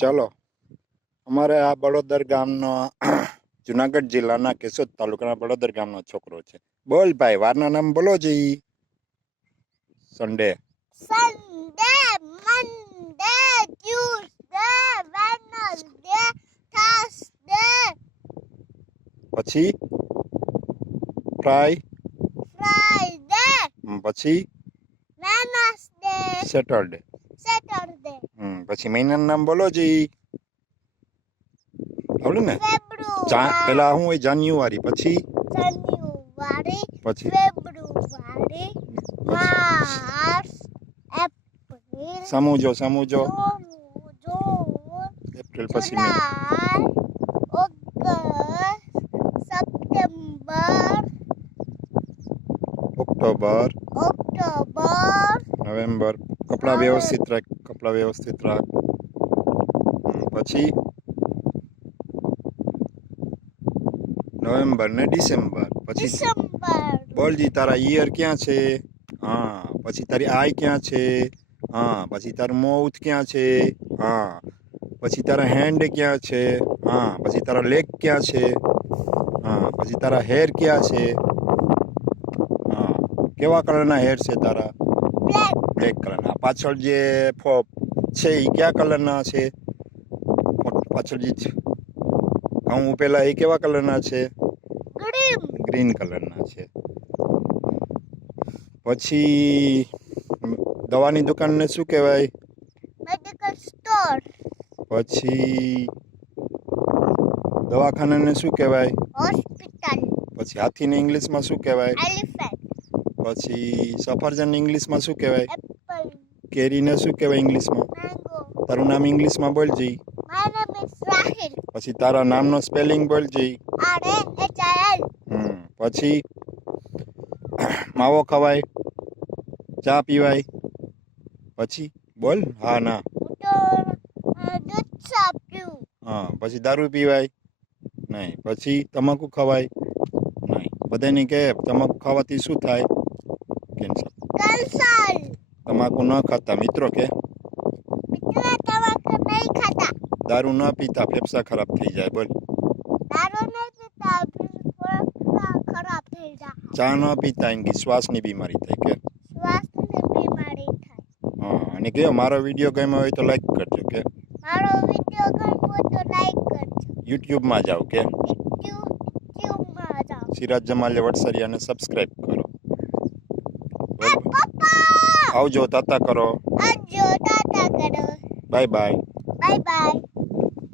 ચાલો અમારે આ બળોદર ગામનો જુનાગઢ જિલ્લાના કેશોદ તાલુકાના બળોદર ગામનો છોકરો છે. બોલ ભાઈ, વારના નામ બોલો જી. સન્ડે, મંડે, ટ્યુઝડે, વેડનસડે, થર્સડે, પછી ફ્રાઈડે, પછી વેડનસડે, સેટરડે. સેટરડે, પછી મહિનાનું નામ બોલો જી. આવડે ને? ફેબ્રુઆરી, પેલા શું હોય? જાન્યુઆરી, પછી ફેબ્રુઆરી, માર્ચ, એપ્રિલ, સમૂજો જૂન, એપ્રિલ, પછી મે, જુલાઈ, ઓગસ્ટ, સપ્ટેમ્બર, ઓક્ટોબર, નવેમ્બર. કપડાં વ્યવસ્થિત રાખ, પછી નવેમ્બર ને ડિસેમ્બર. પછી ડિસેમ્બર, બોલજી, તારા ઈયર ક્યાં છે? હા. પછી તારી આઈ ક્યાં છે? હા. પછી તારું માઉથ ક્યાં છે? હા. પછી તારા હેન્ડ ક્યાં છે? હા. પછી તારા લેગ ક્યાં છે? હા. પછી તારા હેર ક્યાં છે? હા. કેવા કલરના હેર છે તારા? બ્લેક કલરના. પાછળ જે છે એ કયા કલરના છે? પાછળ જે ઘઉં પેલા એ કેવા કલરના છે? ગ્રીન કલરના છે. પછી દવાની દુકાનને શું કહેવાય? Medical store. પછી દવાખાનાને શું કહેવાય? હોસ્પિટલ. પછી હાથીને ઇંગ્લિશમાં શું કહેવાય? એલિફન્ટ. પછી સફરજન ઇંગ્લિશમાં શું કહેવાય? એપલ. કેરીને શું કહેવાય ઇંગ્લિશમાં? મેંગો. તારું નામ ઇંગ્લિશમાં બોલજી. My name is Rahil. પછી તારા નામનો સ્પેલિંગ બોલજી. RAHIL. પછી માવો ખવાય, ચા પીવાય, પછી બોલ હા ના. દૂધ ચા પીવું. હા. પછી દારૂ પીવાય નહીં. પછી તમાકુ ખવાય નહીં. બધાને કહે તમાકુ ખાવાથી શું થાય? કેન્સર. તમાકુ ન ખાતા મિત્રો કે તમાકુ નહીં ખાતા. દારૂ ન પીતા, ફેફસા ખરાબ થઈ જાય. બોલ. દારૂ નહીં પીતા, ફેફસા ખરાબ થઈ જાય. ચા ન પીતા, એમ કે શ્વાસની બીમારી થાય કે શ્વાસની બીમારી થાય. હા. અને કયો મારો વિડીયો ગમ્યો હોય તો લાઈક કરજો કે મારો વિડીયો ગમ્યો હોય તો લાઈક કરજો. યુટ્યુબમાં જાઓ કે યુટ્યુબમાં જાઓ. સિરાજ જમાલે વડસરિયાને સબસ્ક્રાઈબ કરો. પપ્પા આવજો, તાતા કરો. આવજો, ટાટા કરો. Bye bye. Bye bye.